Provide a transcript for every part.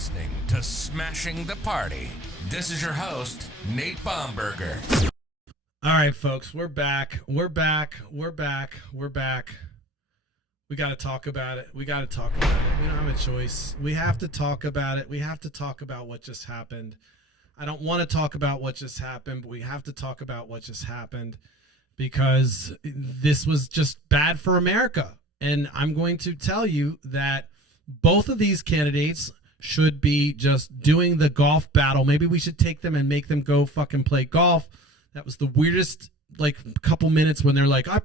listening to Smashing the Party. This is your host, Nate Baumberger. All right, folks, we're back. We're back. We got to talk about it. We don't have a choice. We have to talk about it. We have to talk about what just happened. I don't want to talk about what just happened, but we have to talk about what just happened because this was just bad for America. And I'm going to tell you that both of these candidates should be just doing the golf battle. Maybe we should take them and make them go fucking play golf. That was the weirdest, couple minutes when they're like, I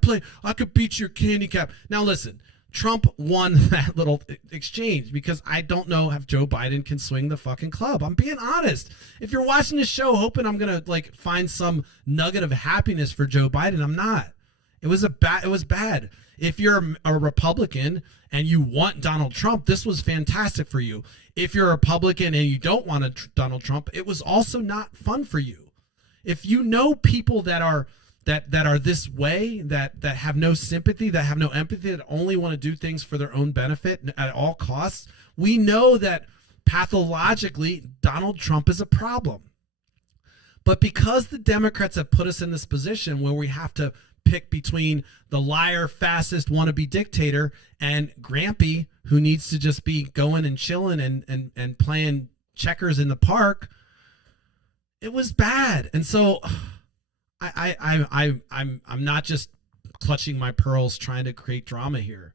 could beat your candy cap. Now listen, Trump won that little exchange because I don't know if Joe Biden can swing the fucking club. I'm being honest. If you're watching this show hoping I'm going to find some nugget of happiness for Joe Biden, I'm not. It was bad. If you're a Republican and you want Donald Trump, this was fantastic for you. If you're a Republican and you don't want Donald Trump, it was also not fun for you. If you know people that are this way, that have no sympathy, that have no empathy, that only want to do things for their own benefit at all costs, we know that pathologically Donald Trump is a problem. But because the Democrats have put us in this position where we have to pick between the liar, fascist, wannabe dictator and Grampy, who needs to just be going and chilling and playing checkers in the park, it was bad. And so I'm not just clutching my pearls trying to create drama here.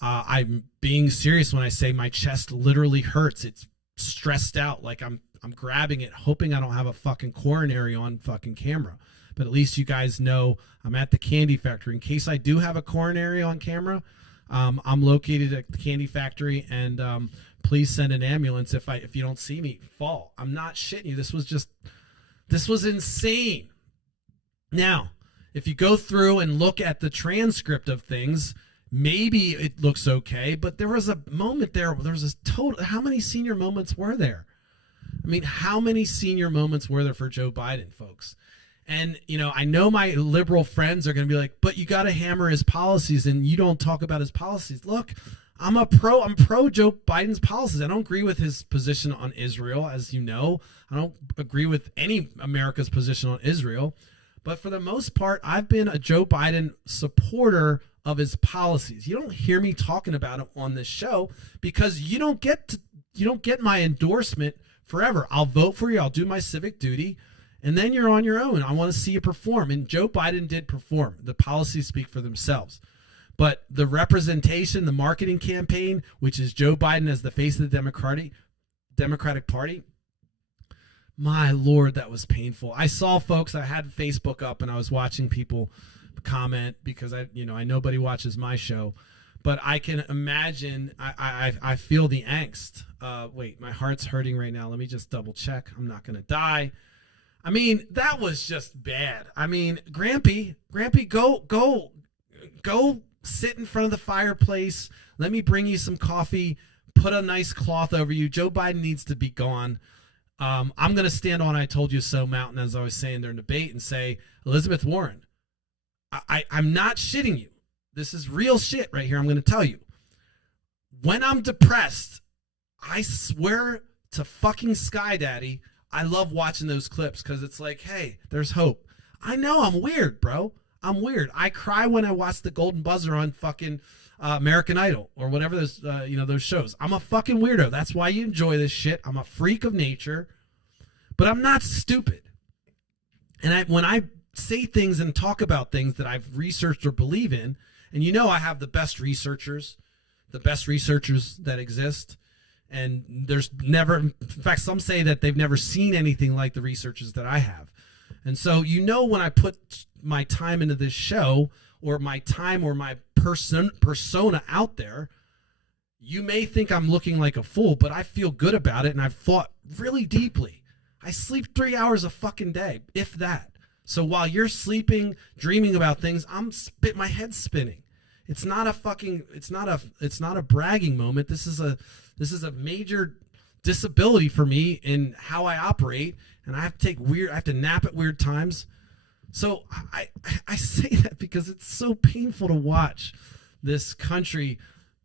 I'm being serious when I say my chest literally hurts. It's stressed out, like I'm grabbing it, hoping I don't have a fucking coronary on fucking camera. But at least you guys know I'm at the candy factory. In case I do have a coronary on camera, I'm located at the candy factory, and please send an ambulance if you don't see me fall. I'm not shitting you. This was insane. Now, if you go through and look at the transcript of things, maybe it looks okay, but there was a moment there was a total. How many senior moments were there? I mean, how many senior moments were there for Joe Biden, folks? And, I know my liberal friends are going to be like, but you got to hammer his policies and you don't talk about his policies. Look, I'm pro Joe Biden's policies. I don't agree with his position on Israel, as you know. I don't agree with any America's position on Israel. But for the most part, I've been a Joe Biden supporter of his policies. You don't hear me talking about him on this show because you don't get my endorsement forever. I'll vote for you. I'll do my civic duty. And then you're on your own. I want to see you perform. And Joe Biden did perform. The policies speak for themselves. But the representation, the marketing campaign, which is Joe Biden as the face of the Democratic Party, my Lord, that was painful. I saw folks, I had Facebook up and I was watching people comment because I nobody watches my show. But I can imagine, I feel the angst. Wait, my heart's hurting right now. Let me just double check. I'm not going to die. I mean, that was just bad. I mean, Grampy, go sit in front of the fireplace. Let me bring you some coffee. Put a nice cloth over you. Joe Biden needs to be gone. I'm going to stand on I told you so mountain, as I was saying during debate, and say, Elizabeth Warren, I'm not shitting you. This is real shit right here. I'm going to tell you. When I'm depressed, I swear to fucking Sky Daddy, I love watching those clips because it's like, hey, there's hope. I know I'm weird, bro. I'm weird. I cry when I watch the Golden Buzzer on fucking American Idol or whatever those shows. I'm a fucking weirdo. That's why you enjoy this shit. I'm a freak of nature, but I'm not stupid. And when I say things and talk about things that I've researched or believe in, and I have the best researchers that exist. And there's never, in fact, some say that they've never seen anything like the researchers that I have. And so, when I put my time into this show or my time or my persona out there, you may think I'm looking like a fool, but I feel good about it. And I've thought really deeply. I sleep 3 hours a fucking day, if that. So while you're sleeping, dreaming about things, my head's spinning. It's not a bragging moment. This is a major disability for me in how I operate, and I have to nap at weird times. So I say that because it's so painful to watch this country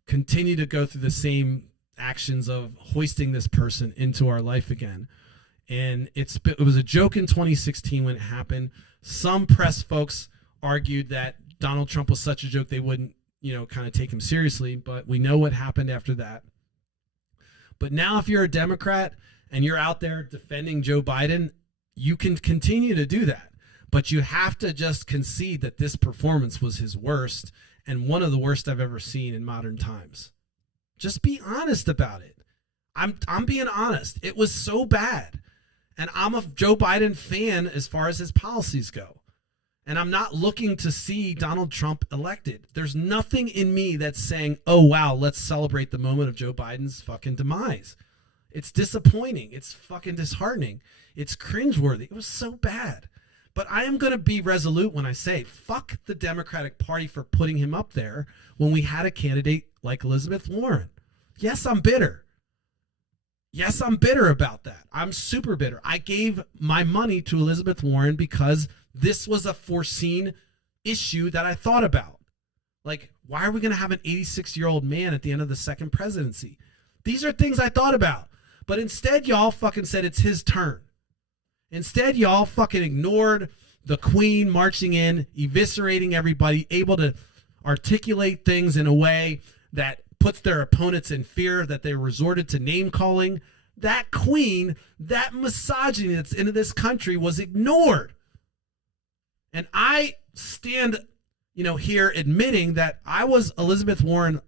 continue to go through the same actions of hoisting this person into our life again. And it was a joke in 2016 when it happened. Some press folks argued that Donald Trump was such a joke they wouldn't, kind of take him seriously. But we know what happened after that. But now if you're a Democrat and you're out there defending Joe Biden, you can continue to do that. But you have to just concede that this performance was his worst and one of the worst I've ever seen in modern times. Just be honest about it. I'm being honest. It was so bad. And I'm a Joe Biden fan as far as his policies go. And I'm not looking to see Donald Trump elected. There's nothing in me that's saying, oh, wow, let's celebrate the moment of Joe Biden's fucking demise. It's disappointing. It's fucking disheartening. It's cringeworthy. It was so bad. But I am going to be resolute when I say, fuck the Democratic Party for putting him up there when we had a candidate like Elizabeth Warren. Yes, I'm bitter. Yes, I'm bitter about that. I'm super bitter. I gave my money to Elizabeth Warren because this was a foreseen issue that I thought about. Like, why are we going to have an 86-year-old man at the end of the second presidency? These are things I thought about. But instead, y'all fucking said it's his turn. Instead, y'all fucking ignored the Queen marching in, eviscerating everybody, able to articulate things in a way that puts their opponents in fear, that they resorted to name calling. That Queen, that misogyny that's into this country was ignored. And I stand, here admitting that I was Elizabeth Warren.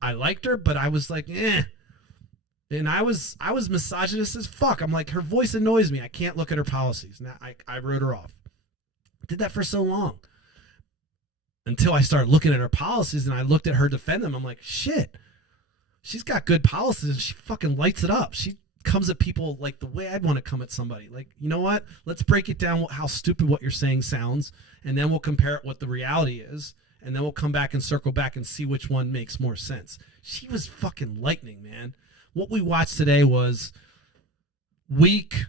I liked her, but I was like, eh. And I was misogynist as fuck. I'm like, her voice annoys me. I can't look at her policies. Now I wrote her off. Did that for so long. Until I started looking at her policies and I looked at her defend them. I'm like, shit, she's got good policies and she fucking lights it up. She comes at people like the way I'd want to come at somebody. Like, you know what? Let's break it down how stupid what you're saying sounds, and then we'll compare it what the reality is, and then we'll come back and circle back and see which one makes more sense. She was fucking lightning, man. What we watched today was weak.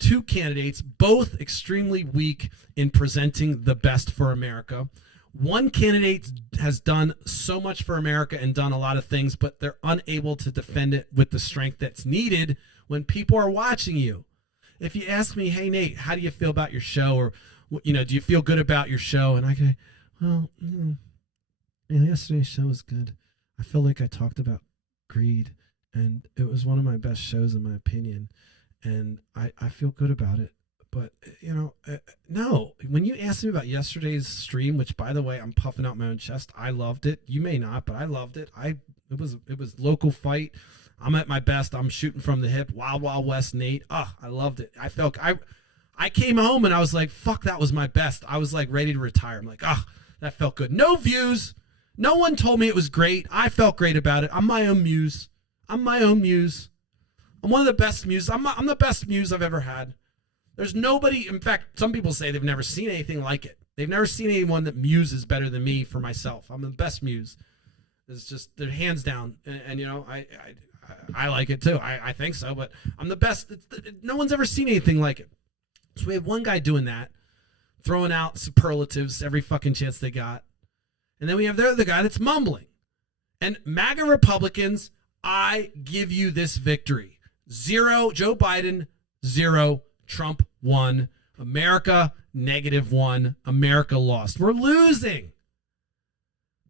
Two candidates, both extremely weak in presenting the best for America. One candidate has done so much for America and done a lot of things, but they're unable to defend it with the strength that's needed when people are watching you. If you ask me, hey, Nate, how do you feel about your show? Or, do you feel good about your show? And I go, well, yesterday's show was good. I feel like I talked about greed, and it was one of my best shows in my opinion. And I feel good about it. But, no, when you asked me about yesterday's stream, which, by the way, I'm puffing out my own chest. I loved it. You may not, but I loved it. It was local fight. I'm at my best. I'm shooting from the hip. Wild, Wild West, Nate. Oh, I loved it. I came home and I was like, fuck, that was my best. I was like ready to retire. I'm like, that felt good. No views. No one told me it was great. I felt great about it. I'm my own muse. I'm one of the best muses. I'm the best muse I've ever had. There's nobody, in fact, some people say they've never seen anything like it. They've never seen anyone that muses better than me for myself. I'm the best muse. It's just, they're hands down. And I like it too. I think so, but I'm the best. No one's ever seen anything like it. So we have one guy doing that, throwing out superlatives every fucking chance they got. And then we have the other guy that's mumbling. And MAGA Republicans, I give you this victory. 0, Joe Biden, 0, Trump 1, America -1, America lost. We're losing.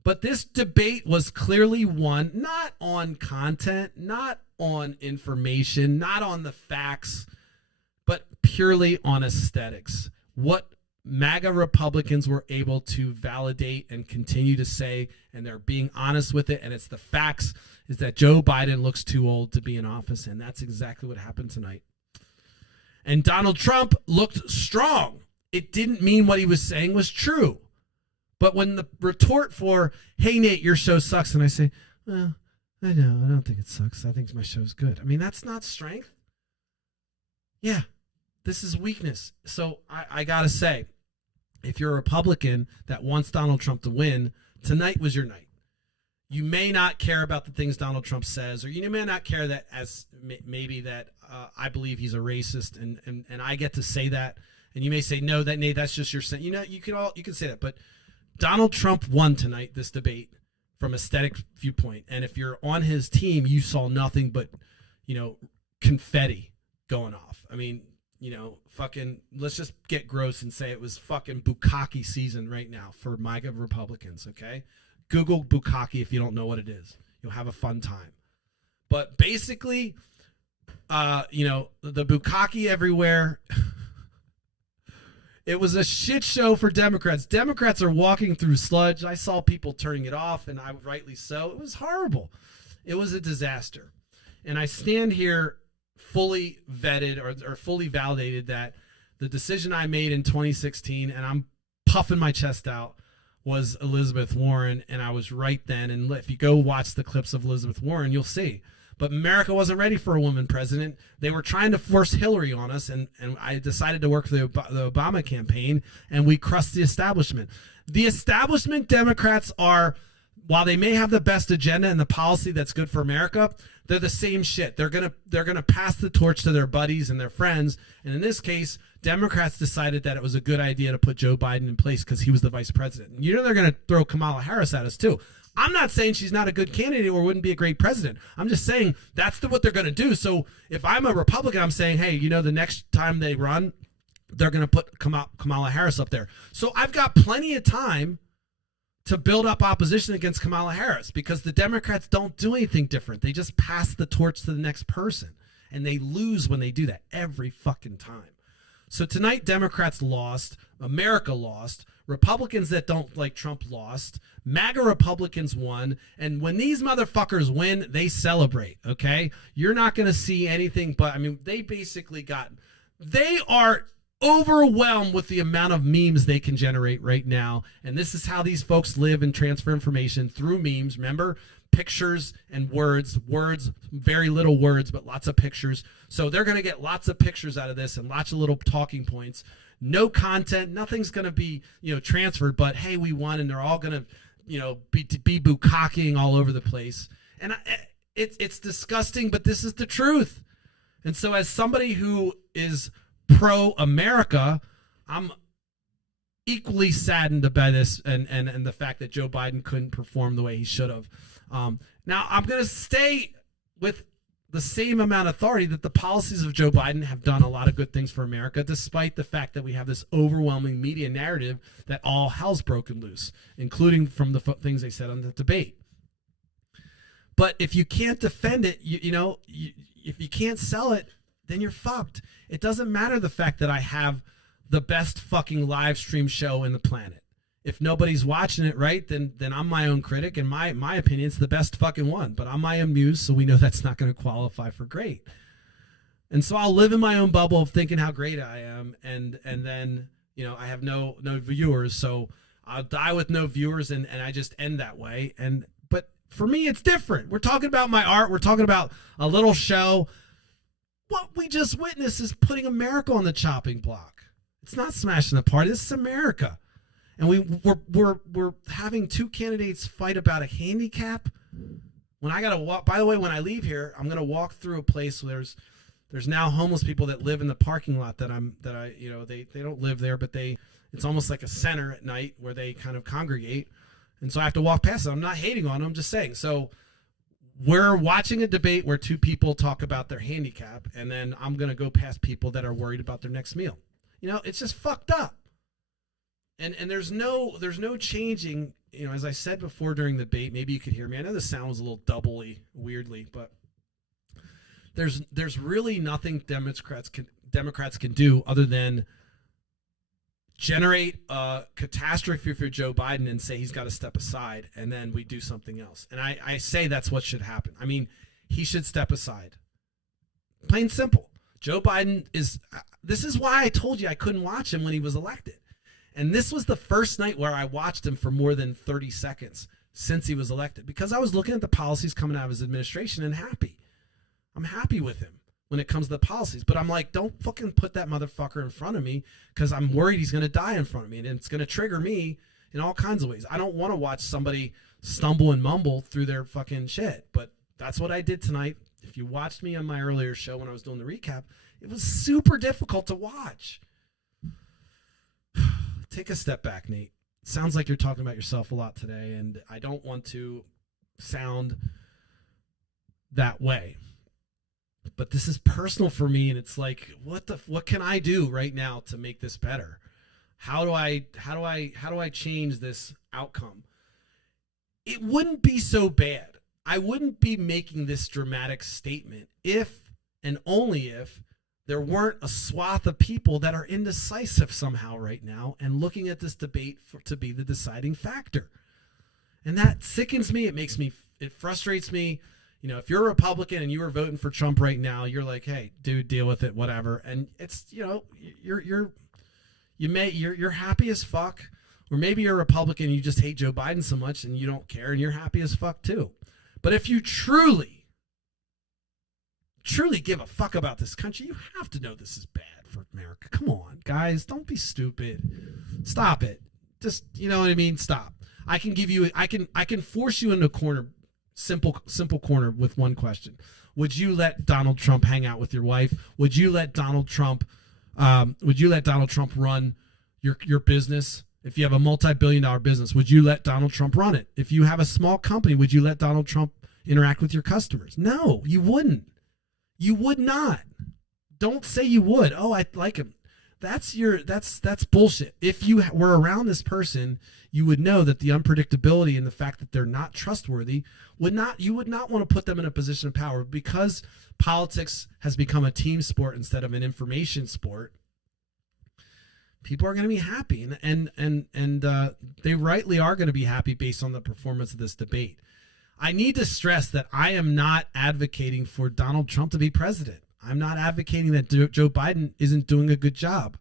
But this debate was clearly won not on content, not on information, not on the facts, but purely on aesthetics. What MAGA Republicans were able to validate and continue to say, and they're being honest with it, and it's the facts, is that Joe Biden looks too old to be in office, and that's exactly what happened tonight. And Donald Trump looked strong. It didn't mean what he was saying was true. But when the retort for, hey, Nate, your show sucks, and I say, well, I know, I don't think it sucks. I think my show's good. I mean, that's not strength. Yeah, this is weakness. So I got to say, if you're a Republican that wants Donald Trump to win, tonight was your night. You may not care about the things Donald Trump says, or you may not care that as maybe that I believe he's a racist, and I get to say that. And you may say, no, Nate, that's just your saying. You can say that. But Donald Trump won tonight, this debate. from aesthetic viewpoint. And if you're on his team, you saw nothing but, confetti going off. I mean, fucking, let's just get gross and say it was fucking bukkake season right now for MAGA Republicans, okay? Google bukkake if you don't know what it is. You'll have a fun time. But basically, the bukkake everywhere. It was a shit show for Democrats. Democrats are walking through sludge. I saw people turning it off, and rightly so. It was horrible. It was a disaster. And I stand here fully vetted or fully validated that the decision I made in 2016, and I'm puffing my chest out, was Elizabeth Warren, and I was right then. And if you go watch the clips of Elizabeth Warren, you'll see. But America wasn't ready for a woman president. They were trying to force Hillary on us, and I decided to work for the Obama campaign, and we crushed the establishment. The establishment Democrats are, while they may have the best agenda and the policy that's good for America, they're the same shit. They're gonna pass the torch to their buddies and their friends. And in this case, Democrats decided that it was a good idea to put Joe Biden in place because he was the vice president. And they're gonna throw Kamala Harris at us too. I'm not saying she's not a good candidate or wouldn't be a great president. I'm just saying that's what they're going to do. So if I'm a Republican, I'm saying, hey, the next time they run, they're going to put Kamala Harris up there. So I've got plenty of time to build up opposition against Kamala Harris because the Democrats don't do anything different. They just pass the torch to the next person, and they lose when they do that every fucking time. So tonight, Democrats lost. America lost. Republicans that don't like Trump lost. MAGA Republicans won. And when these motherfuckers win, they celebrate, okay? You're not going to see anything but, they are overwhelmed with the amount of memes they can generate right now. And this is how these folks live and transfer information through memes. Remember? Pictures and words, very little words, but lots of pictures. So they're going to get lots of pictures out of this and lots of little talking points. No content, nothing's going to be, transferred, but hey, we won, and they're all going to, be bukkakeing all over the place. And it's disgusting, but this is the truth. And so as somebody who is pro-America, I'm equally saddened by this and the fact that Joe Biden couldn't perform the way he should have. Now, I'm going to stay with the same amount of authority that the policies of Joe Biden have done a lot of good things for America, despite the fact that we have this overwhelming media narrative that all hell's broken loose, including from the things they said on the debate. But if you can't defend it, if you can't sell it, then you're fucked. It doesn't matter the fact that I have the best fucking live stream show in the planet. If nobody's watching it, right, then I'm my own critic, and my opinion is the best fucking one. But I'm my own muse, so we know that's not going to qualify for great. And so I'll live in my own bubble of thinking how great I am, and then I have no viewers, so I'll die with no viewers, and I just end that way. But for me, it's different. We're talking about my art. We're talking about a little show. What we just witnessed is putting America on the chopping block. It's not smashing the party. This is America. And we're having two candidates fight about a handicap. When I gotta walk, by the way, when I leave here, I'm gonna walk through a place where there's now homeless people that live in the parking lot they don't live there, but it's almost like a center at night where they kind of congregate. And so I have to walk past them. I'm not hating on them, I'm just saying. So we're watching a debate where two people talk about their handicap, and then I'm gonna go past people that are worried about their next meal. It's just fucked up. And there's no changing, as I said before during the debate, maybe you could hear me. I know the sound was a little doubly weirdly, but there's really nothing Democrats can do other than generate a catastrophe for Joe Biden and say he's got to step aside, and then we do something else. And I say that's what should happen. I mean, he should step aside. Plain simple. Joe Biden this is why I told you I couldn't watch him when he was elected. And this was the first night where I watched him for more than 30 seconds since he was elected, because I was looking at the policies coming out of his administration and happy. I'm happy with him when it comes to the policies, but I'm like, don't fucking put that motherfucker in front of me, because I'm worried he's going to die in front of me, and it's going to trigger me in all kinds of ways. I don't want to watch somebody stumble and mumble through their fucking shit, but that's what I did tonight. If you watched me on my earlier show when I was doing the recap, it was super difficult to watch. Take a step back, Nate. sounds like you're talking about yourself a lot today, and I don't want to sound that way. But this is personal for me, and it's like, what can I do right now to make this better? How do I change this outcome? It wouldn't be so bad. I wouldn't be making this dramatic statement if and only if there weren't a swath of people that are indecisive somehow right now and looking at this debate to be the deciding factor. And that sickens me. It frustrates me. You know, if you're a Republican and you were voting for Trump right now, you're like, hey, dude, deal with it, whatever. And it's, you know, you're happy as fuck. Or maybe you're a Republican and you just hate Joe Biden so much and you don't care and you're happy as fuck too. But if you truly give a fuck about this country, you have to know this is bad for America. Come on, guys, don't be stupid. Stop it. Just, you know what I mean? Stop. I can force you into a corner, simple corner with one question. Would you let Donald Trump hang out with your wife? Would you let Donald Trump run your business? If you have a multi-billion-dollar business, would you let Donald Trump run it? If you have a small company, would you let Donald Trump interact with your customers? No, you wouldn't. You would not. Don't say you would. Oh, I like him. That's bullshit. If you were around this person, you would know that the unpredictability and the fact that they're not trustworthy you would not want to put them in a position of power. Because politics has become a team sport instead of an information sport, people are going to be happy, and they rightly are going to be happy based on the performance of this debate. I need to stress that I am not advocating for Donald Trump to be president. I'm not advocating that Joe Biden isn't doing a good job.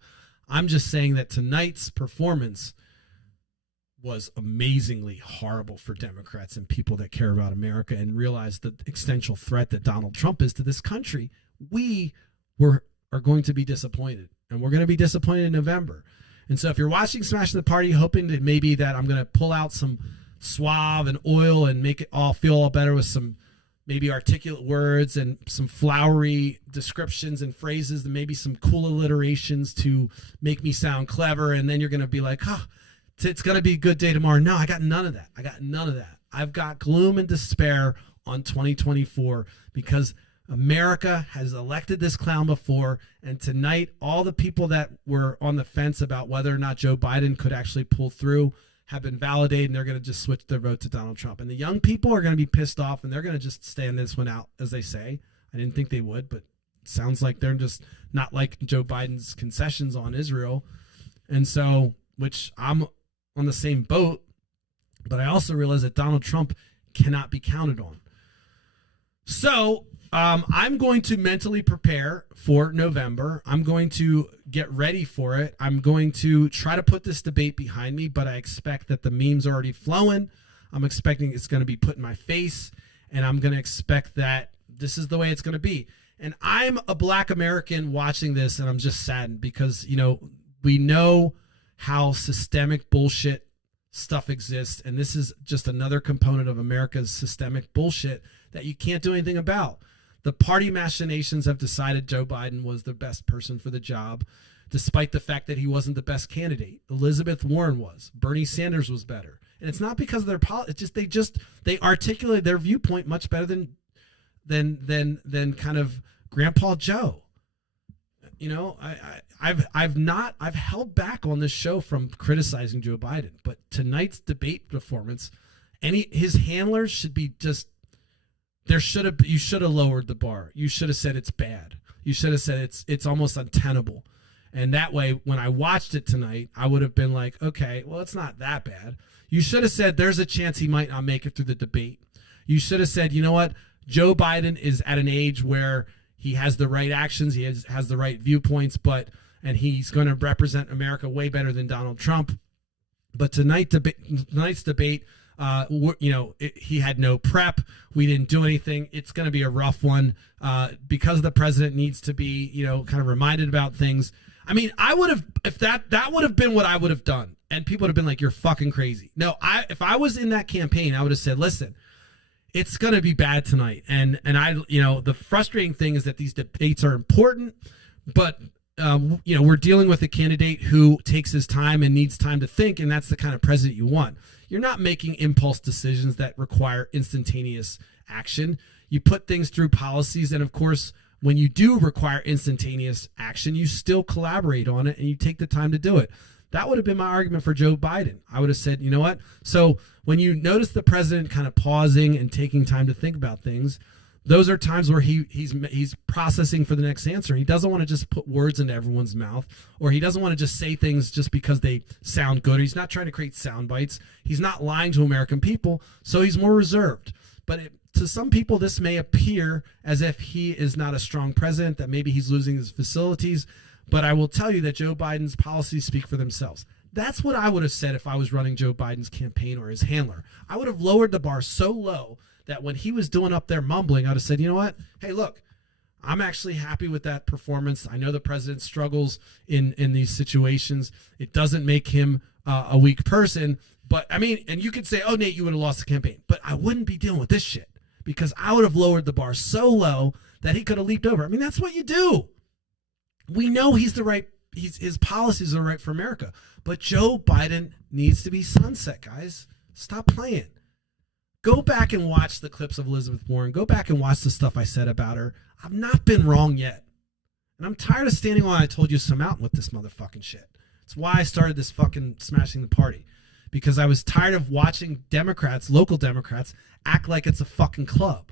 I'm just saying that tonight's performance was amazingly horrible for Democrats and people that care about America and realize the existential threat that Donald Trump is to this country. We are going to be disappointed. And we're going to be disappointed in November. And so if you're watching Smashing the Party, hoping that maybe that I'm going to pull out some suave and oil and make it all feel all better with some maybe articulate words and some flowery descriptions and phrases and maybe some cool alliterations to make me sound clever. And then you're going to be like, oh, it's going to be a good day tomorrow. No, I got none of that. I've got gloom and despair on 2024 because America has elected this clown before, and tonight all the people that were on the fence about whether or not Joe Biden could actually pull through have been validated, and they're going to just switch their vote to Donald Trump. And the young people are going to be pissed off, and they're going to just stand this one out, as they say. I didn't think they would, but it sounds like they're just not like Joe Biden's concessions on Israel. And so, which I'm on the same boat, but I also realize that Donald Trump cannot be counted on. So I'm going to mentally prepare for November. I'm going to get ready for it. I'm going to try to put this debate behind me, but I expect that the memes are already flowing. I'm expecting it's going to be put in my face, and I'm going to expect that this is the way it's going to be. And I'm a Black American watching this, and I'm just saddened because, you know, we know how systemic bullshit stuff exists, and this is just another component of America's systemic bullshit that you can't do anything about. The party machinations have decided Joe Biden was the best person for the job, despite the fact that he wasn't the best candidate. Elizabeth Warren was. Bernie Sanders was better. And it's not because of their politics. They articulate their viewpoint much better than kind of Grandpa Joe. You know, I've held back on this show from criticizing Joe Biden, but tonight's debate performance, his handlers should be just. You should have lowered the bar. You should have said it's bad. You should have said it's almost untenable. And that way, when I watched it tonight, I would have been like, okay, well, it's not that bad. You should have said there's a chance he might not make it through the debate. You should have said, you know what? Joe Biden is at an age where he has the right actions, he has the right viewpoints, and he's going to represent America way better than Donald Trump. But tonight's debate, he had no prep. We didn't do anything. It's going to be a rough one because the president needs to be, kind of reminded about things. I mean, I would have, if that would have been what I would have done, and people would have been like, "You're fucking crazy." No, if I was in that campaign, I would have said, "Listen, it's going to be bad tonight." And the frustrating thing is that these debates are important, but we're dealing with a candidate who takes his time and needs time to think, and that's the kind of president you want. You're not making impulse decisions that require instantaneous action. You put things through policies, and of course, when you do require instantaneous action, you still collaborate on it and you take the time to do it. That would have been my argument for Joe Biden. I would have said, you know what? So when you notice the president kind of pausing and taking time to think about things, those are times where he's processing for the next answer. He doesn't want to just put words into everyone's mouth, or he doesn't want to just say things just because they sound good. He's not trying to create sound bites. He's not lying to American people, so he's more reserved. But to some people, this may appear as if he is not a strong president, that maybe he's losing his facilities. But I will tell you that Joe Biden's policies speak for themselves. That's what I would have said if I was running Joe Biden's campaign or his handler. I would have lowered the bar so low that when he was doing up there mumbling, I'd have said, you know what? Hey, look, I'm actually happy with that performance. I know the president struggles in these situations. It doesn't make him a weak person. But, I mean, and you could say, oh, Nate, you would have lost the campaign. But I wouldn't be dealing with this shit because I would have lowered the bar so low that he could have leaped over. I mean, that's what you do. We know he's the right, his policies are right for America. But Joe Biden needs to be sunset, guys. Stop playing. Go back and watch the clips of Elizabeth Warren. Go back and watch the stuff I said about her. I've not been wrong yet. And I'm tired of standing on I told you so mountain with this motherfucking shit. It's why I started this fucking smashing the party. Because I was tired of watching Democrats, local Democrats, act like it's a fucking club.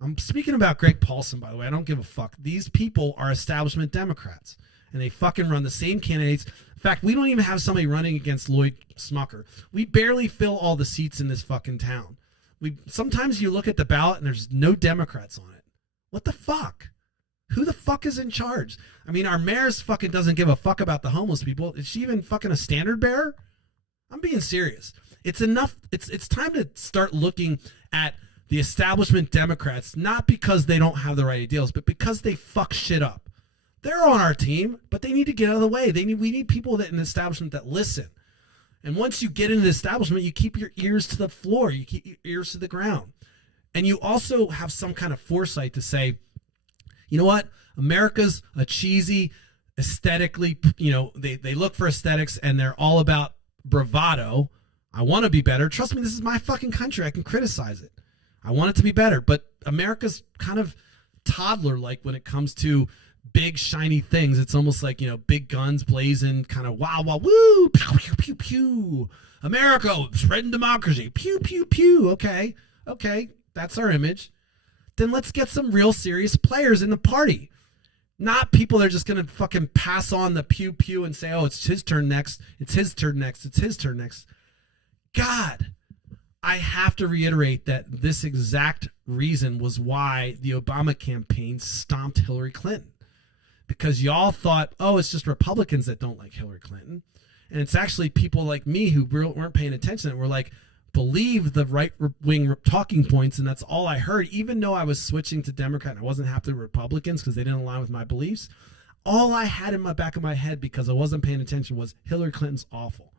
I'm speaking about Greg Paulson, by the way. I don't give a fuck. These people are establishment Democrats. And they fucking run the same candidates. In fact, we don't even have somebody running against Lloyd Smucker. We barely fill all the seats in this fucking town. Sometimes you look at the ballot and there's no Democrats on it. What the fuck? Who the fuck is in charge? I mean, our mayor's fucking doesn't give a fuck about the homeless people. Is she even fucking a standard bearer? I'm being serious. It's enough. It's time to start looking at the establishment Democrats, not because they don't have the right ideals, but because they fuck shit up. They're on our team, but they need to get out of the way. We need people in the establishment that listen. And once you get into the establishment, you keep your ears to the floor. You keep your ears to the ground. And you also have some kind of foresight to say, you know what? America's a cheesy, aesthetically, they look for aesthetics and they're all about bravado. I want to be better. Trust me, this is my fucking country. I can criticize it. I want it to be better. But America's kind of toddler-like when it comes to big shiny things. It's almost like, big guns blazing, kind of wow, wow, woo, pew, pew, pew, pew. America, spreading democracy, pew, pew, pew. Okay, that's our image. Then let's get some real serious players in the party. Not people that are just going to fucking pass on the pew, pew and say, oh, it's his turn next. It's his turn next. It's his turn next. God, I have to reiterate that this exact reason was why the Obama campaign stomped Hillary Clinton. Because y'all thought, oh, it's just Republicans that don't like Hillary Clinton. And it's actually people like me who weren't paying attention that were like, believe the right-wing talking points, and that's all I heard. Even though I was switching to Democrat and I wasn't happy with Republicans because they didn't align with my beliefs, all I had in my back of my head because I wasn't paying attention was Hillary Clinton's awful.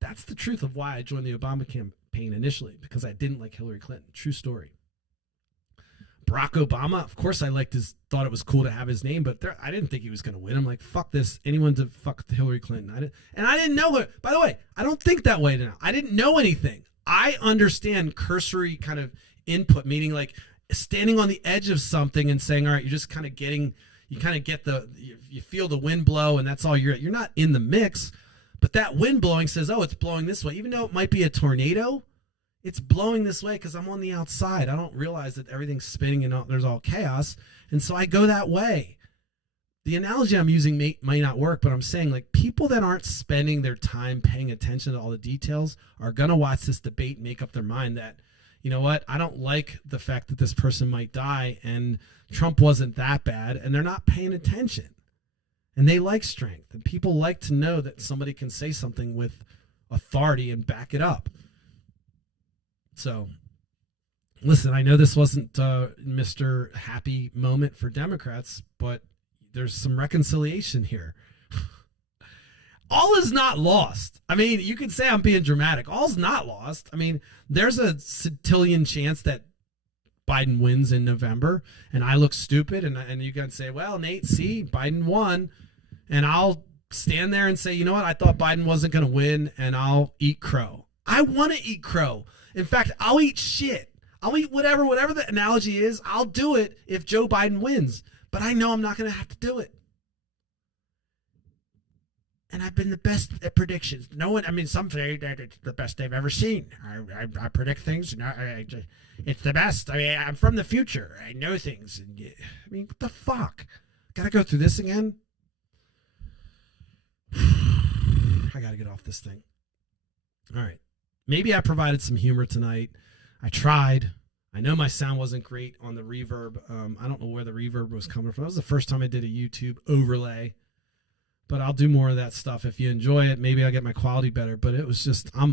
That's the truth of why I joined the Obama campaign initially, because I didn't like Hillary Clinton. True story. Barack Obama, of course I thought it was cool to have his name, but I didn't think he was going to win. I'm like, fuck this. Anyone to fuck Hillary Clinton. I didn't know her. By the way, I don't think that way now. I didn't know anything. I understand cursory kind of input, meaning like standing on the edge of something and saying, all right, you're just kind of getting, you kind of get you feel the wind blow and that's all you're not in the mix. But that wind blowing says, oh, it's blowing this way. Even though it might be a tornado, it's blowing this way because I'm on the outside. I don't realize that everything's spinning and there's all chaos. And so I go that way. The analogy I'm using might not work, but I'm saying like people that aren't spending their time paying attention to all the details are going to watch this debate and make up their mind that, you know what, I don't like the fact that this person might die and Trump wasn't that bad, and they're not paying attention. And they like strength. And people like to know that somebody can say something with authority and back it up. So, listen, I know this wasn't Mr. Happy moment for Democrats, but there's some reconciliation here. All is not lost. I mean, you could say I'm being dramatic. All's not lost. I mean, there's a centillion chance that Biden wins in November and I look stupid and you can say, well, Nate, see, Biden won. And I'll stand there and say, you know what? I thought Biden wasn't going to win and I'll eat crow. I want to eat crow. In fact, I'll eat shit. I'll eat whatever the analogy is. I'll do it if Joe Biden wins. But I know I'm not going to have to do it. And I've been the best at predictions. No one, I mean, some say that it's the best they've ever seen. I predict things. And it's the best. I mean, I'm from the future. I know things. And I mean, what the fuck? Got to go through this again? I got to get off this thing. All right. Maybe I provided some humor tonight. I tried. I know my sound wasn't great on the reverb. I don't know where the reverb was coming from. That was the first time I did a YouTube overlay. But I'll do more of that stuff. If you enjoy it, maybe I'll get my quality better. But it was just, I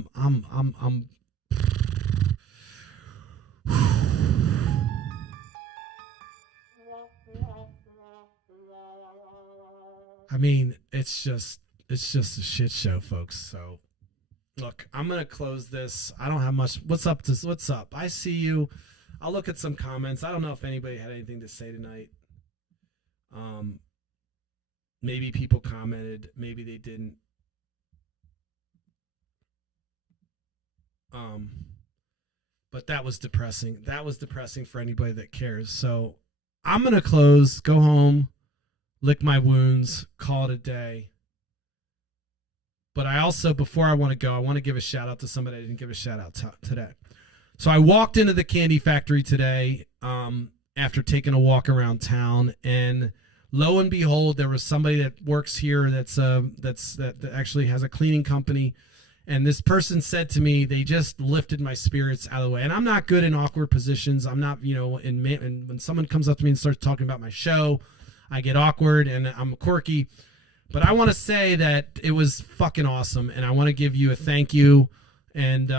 mean, it's just a shit show, folks. So, look, I'm going to close this. I don't have much. What's up? What's up? I see you. I'll look at some comments. I don't know if anybody had anything to say tonight. Maybe people commented. Maybe they didn't. But that was depressing. That was depressing for anybody that cares. So I'm going to close, go home, lick my wounds, call it a day. But I also, before I want to go, I want to give a shout out to somebody I didn't give a shout out to today. So I walked into the candy factory today after taking a walk around town, and lo and behold, there was somebody that works here that actually has a cleaning company. And this person said to me, they just lifted my spirits out of the way. And I'm not good in awkward positions. I'm not, and when someone comes up to me and starts talking about my show, I get awkward and I'm quirky. But I want to say that it was fucking awesome. And I want to give you a thank you. And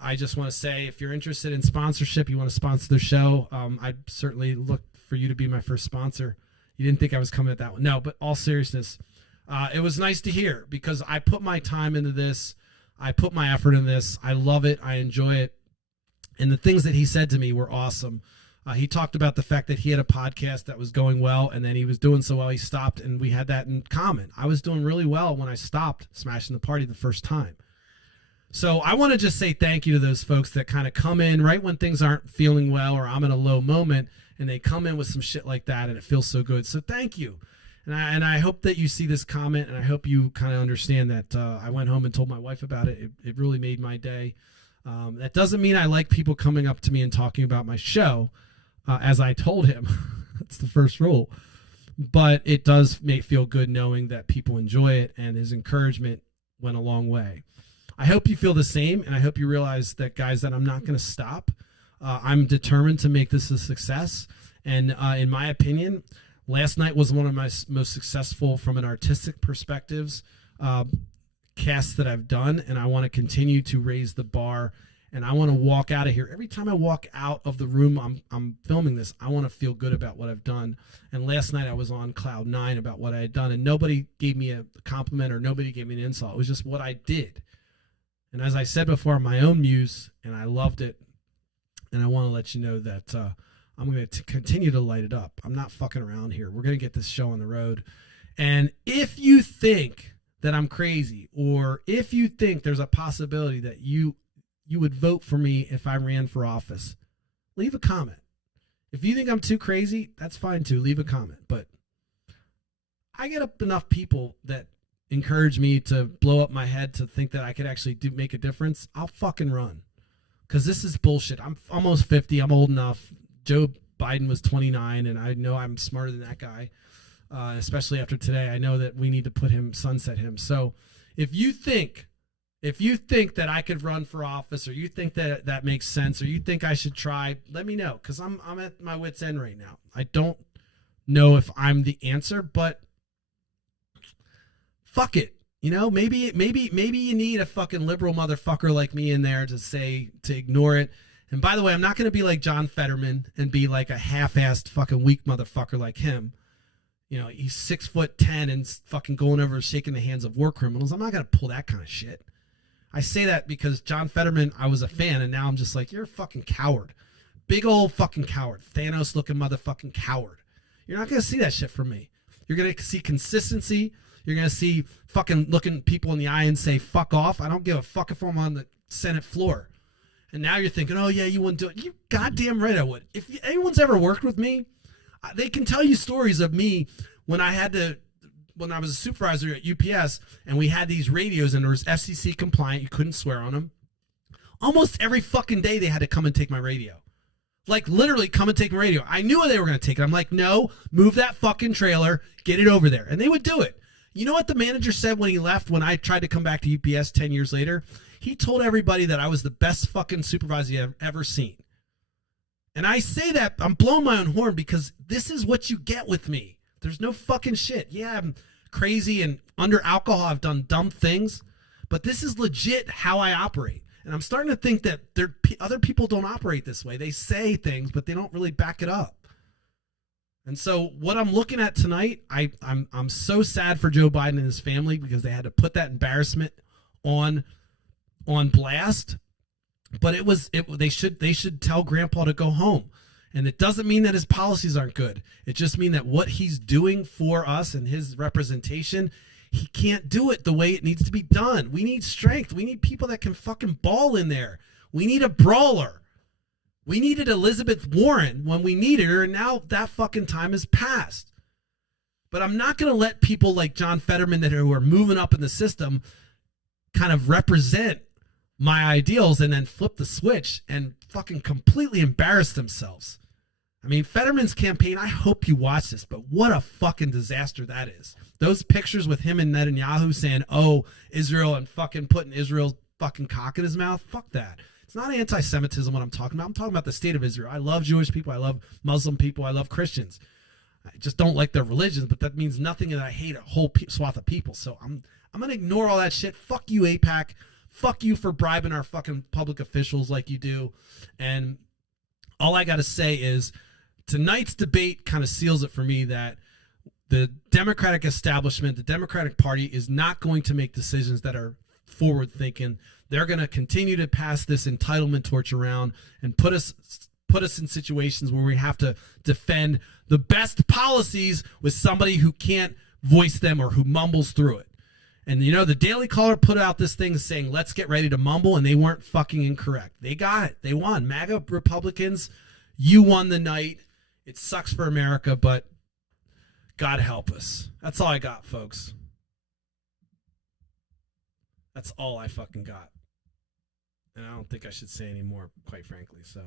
I just want to say, if you're interested in sponsorship, you want to sponsor the show, I'd certainly look for you to be my first sponsor. You didn't think I was coming at that one. No, but all seriousness, it was nice to hear because I put my time into this. I put my effort in this. I love it. I enjoy it. And the things that he said to me were awesome. He talked about the fact that he had a podcast that was going well, and then he was doing so well, he stopped, and we had that in common. I was doing really well when I stopped Smashing the Party the first time. So I want to just say thank you to those folks that kind of come in right when things aren't feeling well or I'm in a low moment, and they come in with some shit like that, and it feels so good. So thank you. And I hope that you see this comment, and I hope you kind of understand that I went home and told my wife about it. It really made my day. That doesn't mean I like people coming up to me and talking about my show, as I told him. That's the first rule. But it does feel good knowing that people enjoy it, and his encouragement went a long way. I hope you feel the same, and I hope you realize that, guys, that I'm not going to stop. I'm determined to make this a success. And in my opinion, last night was one of my most successful from an artistic perspectives casts that I've done, and I want to continue to raise the bar, and I want to walk out of here. Every time I walk out of the room I'm filming this, I want to feel good about what I've done. And last night I was on cloud 9 about what I had done, and nobody gave me a compliment or nobody gave me an insult. It was just what I did. And as I said before, my own muse, and I loved it. And I want to let you know that I'm going to continue to light it up. I'm not fucking around here. We're going to get this show on the road. And if you think that I'm crazy, or if you think there's a possibility that you would vote for me if I ran for office, leave a comment. If you think I'm too crazy, that's fine too. Leave a comment. But I get up enough people that encourage me to blow up my head to think that I could actually make a difference. I'll fucking run. Because this is bullshit. I'm almost 50. I'm old enough. Joe Biden was 29, and I know I'm smarter than that guy. Especially after today, I know that we need to sunset him. So if you think that I could run for office, or you think that that makes sense, or you think I should try, let me know, because I'm at my wit's end right now. I don't know if I'm the answer, but fuck it. Maybe you need a fucking liberal motherfucker like me in there to ignore it. And by the way, I'm not going to be like John Fetterman and be like a half-assed fucking weak motherfucker like him. He's 6'10" and fucking going over shaking the hands of war criminals. I'm not going to pull that kind of shit. I say that because John Fetterman, I was a fan, and now I'm just like, you're a fucking coward. big old fucking coward, Thanos looking motherfucking coward. You're not gonna see that shit from me. You're gonna see consistency. You're gonna see fucking looking people in the eye and say fuck off. I don't give a fuck if I'm on the Senate floor. And now you're thinking, oh yeah, you wouldn't do it. You goddamn right I would. If anyone's ever worked with me, they can tell you stories of me when I was a supervisor at UPS and we had these radios and there was FCC compliant. You couldn't swear on them. Almost every fucking day they had to come and take my radio. Like literally come and take my radio. I knew they were going to take it. I'm like, no, move that fucking trailer, get it over there. And they would do it. You know what the manager said when he left, when I tried to come back to UPS 10 years later? He told everybody that I was the best fucking supervisor you've ever seen. And I say that, I'm blowing my own horn because this is what you get with me. There's no fucking shit. Yeah, I'm crazy and under alcohol. I've done dumb things. But this is legit how I operate. And I'm starting to think that other people don't operate this way. They say things, but they don't really back it up. And so what I'm looking at tonight, I'm so sad for Joe Biden and his family because they had to put that embarrassment on blast. But they should tell Grandpa to go home. And it doesn't mean that his policies aren't good. It just means that what he's doing for us and his representation, he can't do it the way it needs to be done. We need strength. We need people that can fucking ball in there. We need a brawler. We needed Elizabeth Warren when we needed her, and now that fucking time has passed. But I'm not going to let people like John Fetterman who are moving up in the system kind of represent my ideals and then flip the switch and fucking completely embarrass themselves. I mean, Fetterman's campaign, I hope you watch this, but what a fucking disaster that is. Those pictures with him and Netanyahu saying, oh, Israel, and fucking putting Israel's fucking cock in his mouth. Fuck that. It's not anti-Semitism what I'm talking about. I'm talking about the state of Israel. I love Jewish people. I love Muslim people. I love Christians. I just don't like their religions, but that means nothing that I hate a whole swath of people. So I'm going to ignore all that shit. Fuck you, AIPAC. Fuck you for bribing our fucking public officials like you do. And all I got to say is tonight's debate kind of seals it for me that the Democratic establishment, the Democratic Party, is not going to make decisions that are forward thinking. They're going to continue to pass this entitlement torch around and put us in situations where we have to defend the best policies with somebody who can't voice them or who mumbles through it. And, you know, the Daily Caller put out this thing saying, let's get ready to mumble, and they weren't fucking incorrect. They got it. They won. MAGA Republicans, you won the night. It sucks for America, but God help us. That's all I got, folks. That's all I fucking got. And I don't think I should say any more, quite frankly, so...